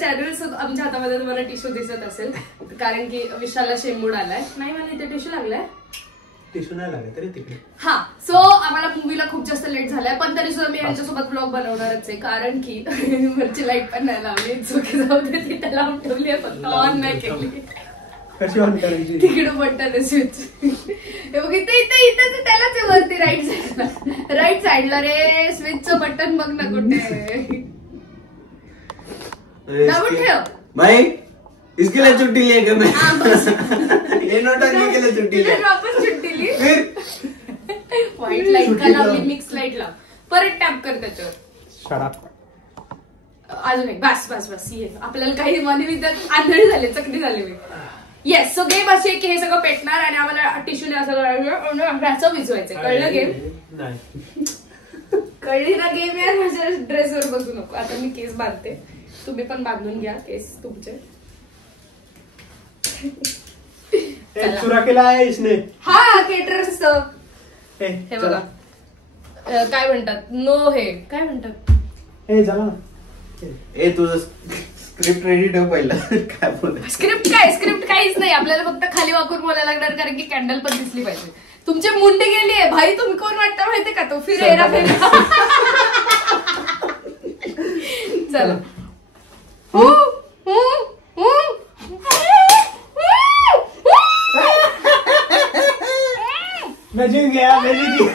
Channel आमच्या हातामध्ये तुम्हाला टिश्यू दिसत असेल कारण की विशालला शेंबूड आलाय. नाही मला इथे टिश्यू लागलाय. टिश्यू नाही लागले तरी तिकडे. हा सो आम्हाला मूवीला खूप जास्त लेट झालाय पण तरी सुद्धा मी यांच्यासोबत ब्लॉग बनवणारच आहे कारण की वरची लाईट पण नाही लावली. चुकी जाऊ दे ती त्याला ऑन ठेवली आहे फक्त ऑन नाही केली. कशी ऑन करायची? तिकडे बटन स्विच हे बघ इथे इथे इथे त्यालाच वरती राईट साइडला रे स्विचचं बटन बघ ना कुठे. दाबून ठेव. भाई इसके लिए छुट्टी लिए क्या मैं? ये नोटंकी के लिए छुट्टी ले. वापस छुट्टी ली. फिर व्हाईट लाईट का लावली मिक्स लाईट लाव परत टॅप कर त्याच्यावर. शराब अजून एक बस बस बस ये आपल्याला काही मानवी आंधळी झाली चकडी झाली मी. येस सो गेम अशी आहे की हे सगळं पेटणार आणि आम्हाला टिश्यूने असं ह्याचं विजवायचं. कळलं गेम? नाही कळली ना गेम यार. माझ्या ड्रेसवर बसू नको. आता मी केस बांधते तुम्ही पण बांधून घ्या केस तुमचे. चुरा केला आहे इसने. हा केटरर्स हे हे बघा काय म्हणतात नो हे काय म्हणतात हे झालं ना. ए तुझं स्क्रिप्ट रेडी ठेव पहिला. काय बोल स्क्रिप्ट काय स्क्रिप्ट काहीच नाही. आपल्याला फक्त खाली वाकून बोलायला लागणार कारण की कॅन्डल पण दिसली पाहिजे. तुमची मुंडी गेली आहे भाई. तुम्ही कोण वाटतं माहितीये का तो फिरेरा फिरेरा. चला मैं जीत गया मैं जीत गया.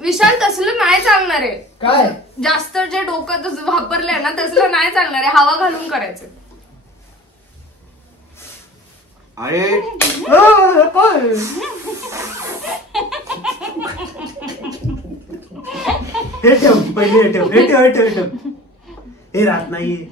विशाल तसलं नाही चालणार आहे. काय जास्त जे डोकं वापरलंय ना तसलं नाही चालणार आहे. हवा घालून करायचं. अरे हे ठेव पहिले हे ठेव हे ठेव हे ठेव हे ठेव. हे राहत नाहीये.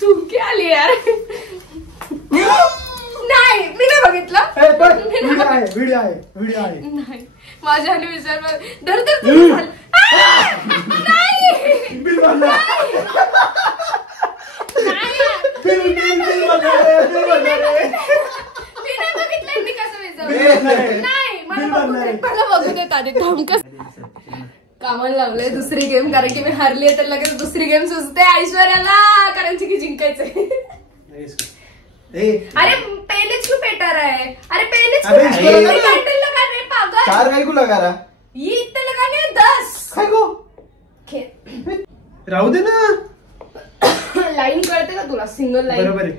तू क्या आली यार. नाही मी नाही बघितलं. व्हिडिओ आहे नाही माझ्या आणि विचार धर धर नाही बिल भरणार. मी नाही बघितलं मी कसं विचार. नाही मला बघू देत आधी धमकस कामाला लावलंय दुसरी गेम कारण की मी हारली आहे तर लगेच दुसरी गेम सुचते ऐश्वर्याला कारण की जिंकायचंय. अरे पहले क्यों पेटा रहा है. अरे पहले कैंडल लगाने पागल. 4 काय को लगा रहा. ये इतने लगाने हैं 10. काय को राहू दे ना. लाईन कळते का तुला सिंगल लाईन. बरोबर आहे.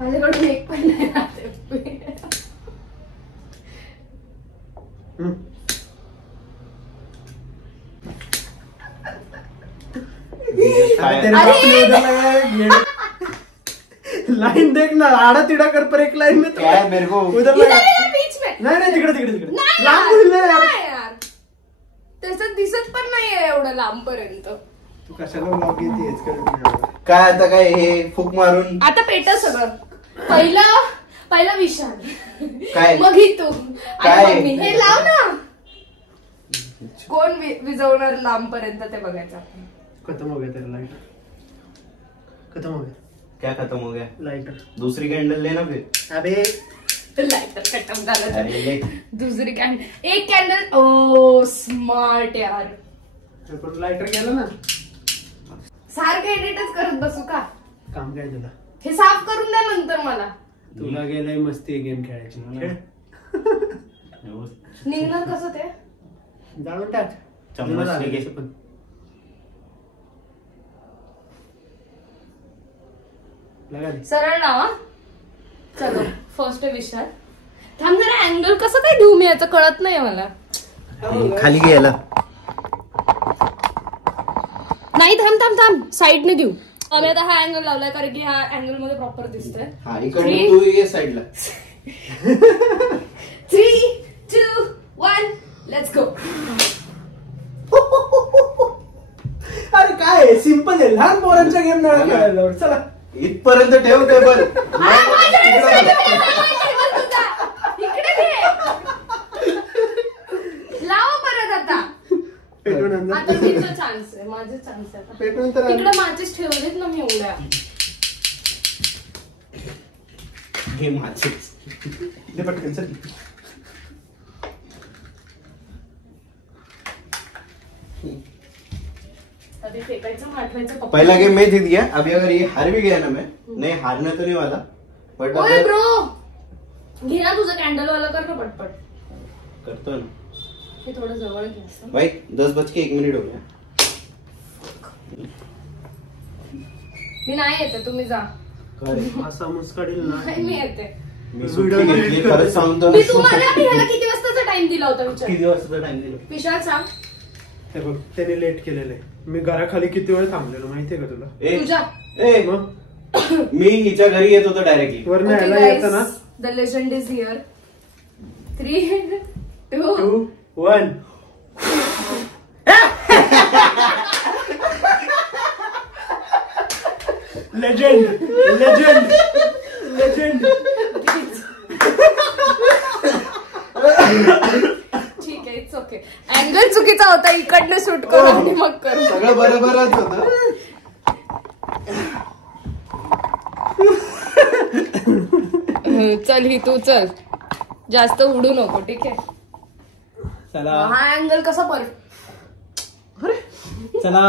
माझ्याकडून एक पण नाही राहते. लाइन देख ना. आड़ा तिड़ा कर पर एक लाइन में तो क्या है मेरे को उधर बीच में. नाही तिकडे तिकडे तिकडे नाही लांब यार त्याचं दिसत पण नाहीये एवढं लांब पर्यंत. तू कशाला ब्लॉग घेतेस करत. काय आता काय हे फुक मारून आता पेट सगळं. पहिला विशाल काय मग ही तू काय? आणि मम्मी. हे लाव ना. कोण विजवणार लांब पर्यंत ते बघायचं आपण. खत्म हो गया तेरा लाइटर. खत्म हो गया. क्या खत्म हो गया. लाइटर दूसरी कैंडल लेना फिर. अबे लाइटर खत्म झालं. अरे ले दुसरी कॅन्डल एक कॅन्डल. ओ स्मार्ट यार. पण लाइटर गेलं ना. सारखं एडिटच करत बसू का. काम काय तुला. हे साफ करून द्या नंतर मला. तुला गेलंय मस्ती गेम खेळायची. निघणार कसं ते जाणून टाक. चम्मच लेके पण लगा दे. सरळ लावा. चलो फर्स्ट विशाल. थांब जरा अँगल कसं काय देऊ मी याचं कळत नाही मला. खाली गेला. नाही थांब थांब थांब साईडने देऊ. आम्ही आता हा अँगल लावलाय कारण की ह्या अँगल मध्ये प्रॉपर दिसतोय. हा इकडे तू ये साईडला. 3, 2, 1 लेट्स गो. अरे काय सिंपल आहे. लहान पोरांच्या गेम नाही खेळायला. चला इथपर्यंत ठेव टेबल. लावा परत आता. आता तुमचा चान्स. चान्स आहे, माझे चान्स आहे. पेटवून तर तिकडे माचीस ठेवलेत ना मी एवढ्या. हे माचीस दे पटकन चल. कधी फेकायचं माठवायचं पप्पा. पहला गेम मैं जीत गया. अभी अगर ये हार भी गया ना मैं, नहीं हारने तो नहीं वाला, बट ओए ब्रो घे ना तुझं कॅन्डल वाला, कर ना पटपट. करतो ना हे थोडं जवळ घे असं. भाई. 10:01 हो गया. मी नाही येते, तुम्ही जा. असा मुस्काडील ना. नाही, मी येते. मी सुट्टी घेतली खरंच सांगतो. मी तुम्हाला ह्याला किती वाजताचा टाइम दिला होता विचार. किती वाजता टाइम दिला? विशाल सांग. हे बघ त्याने लेट केलेलं आहे. मी घराखाली किती वेळ थांबलेलो माहितीये का तुला? तुझ्या मग मी हिच्या घरी येत होतो डायरेक्टली. वरनं यायला येतं ना. The legend is here. 3, 2, 2, 1. Legend legend legend. ठीक आहे, इट्स ओके. अँगल चुकीचा होता, इकडनं शूट करू आणि मग करू. सगळं बरोबरच होतं. चल ही तू चल, जास्त उडू नको, ठीक आहे. चला हा अँगल कसा पर. चला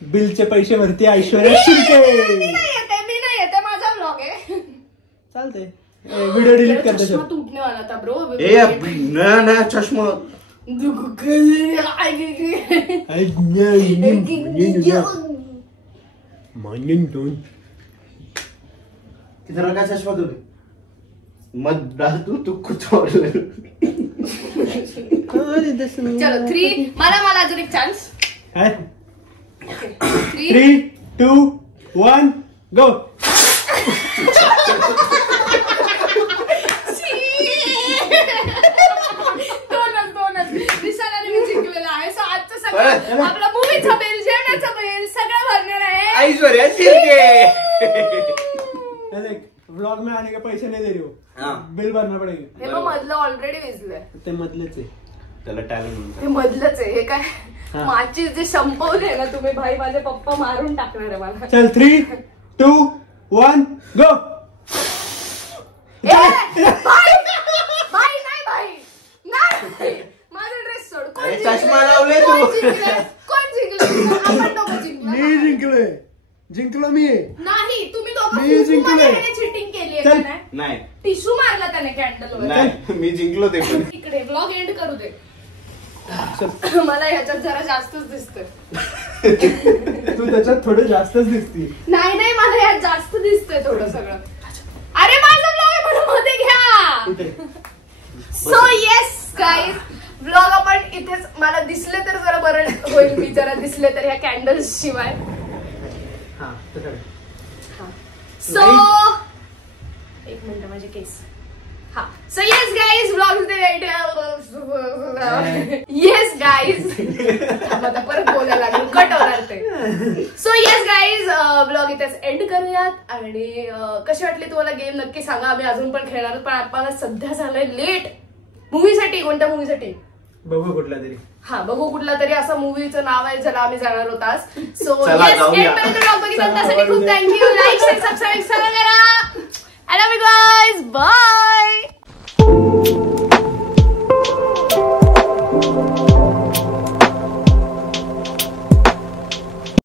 बिलचे पैसे भरती ऐश्वर्या शिर्के. मी नाही येते, माझा ब्लॉग आहे. चालते. व्हिडिओ डिलीट कर. चष्मा तुटने वाला था ब्रो. ए नया नया चष्मा. कितना का चष्मा तूने? मत डाल तू कुछ और ले. चलो 3. मला अजून एक चान्स. 3, 2, 1 गो. दोनच विशालाने मी जिंकलेला आहे. सो आजचं सगळं आपला मूवीचा बिल, जेवणाचा बिल सगळं भरणार आहे ऐश्वर्या शिर्के. व्लॉग में आने के पैसे नहीं दे रही हो. हाँ. बिल भरना पड़ेगा. हे मग मधलं ऑलरेडी विजलंय. ते मधलेच आहे. त्याला टॅलेंट हे मधलंच आहे. हे काय माचीस जे संपवले ना तुम्ही, भाई माझे पप्पा मारून टाकणार आहे मला. चल 3, 2, 1 गो. नाही माझा ड्रेस सोड. कोण चष्मा लावले तू. कोण जिंकले? आपण दोघं जिंकलो. मी जिंकलोय. जिंकलो मी. नाही तुम्ही दोघं मी जिंकलोय. चिटिंग केली चल. आहे. नाही टिश्यू मारला त्याने कॅन्डल वर. नाही मी जिंकलो ते पण. इकडे ब्लॉग एंड करू दे. मला ह्याच्यात जरा जास्तच दिसतोय. तू त्याच्यात थोडं जास्तच दिसती. नाही मला यात जास्त दिसतंय थोडं सगळं. अरे माझा ब्लॉग आहे म्हणून मध्ये घ्या. सो येस गाईज, ब्लॉग आपण इथेच. मला दिसले तर जरा बरं होईल, मी जरा दिसले तर ह्या कॅन्डल्स शिवाय. सो एक मिनिट माझे केस. हा so yes guys, blog yes guys आता परत बोलायला लागलो, कट होणार ते. सो येस गाईज, ब्लॉग इथेच एंड करूयात. आणि कशी वाटली तुम्हाला गेम नक्की सांगा. आम्ही अजून पण खेळणार, पण आपल्याला सध्या झालंय लेट मूवीसाठी. कोणत्या मूवीसाठी बघू कुठला तरी. हा बघू कुठला तरी असा मूवीचं नाव आहे ज्याला आम्ही जाणार होतो आज. सो चला, येस, जाऊया. ब्लॉग बघितला त्यासाठी खूप थँक्यू. लाईक शेअर सबस्क्राईब करा. I love you guys. Bye.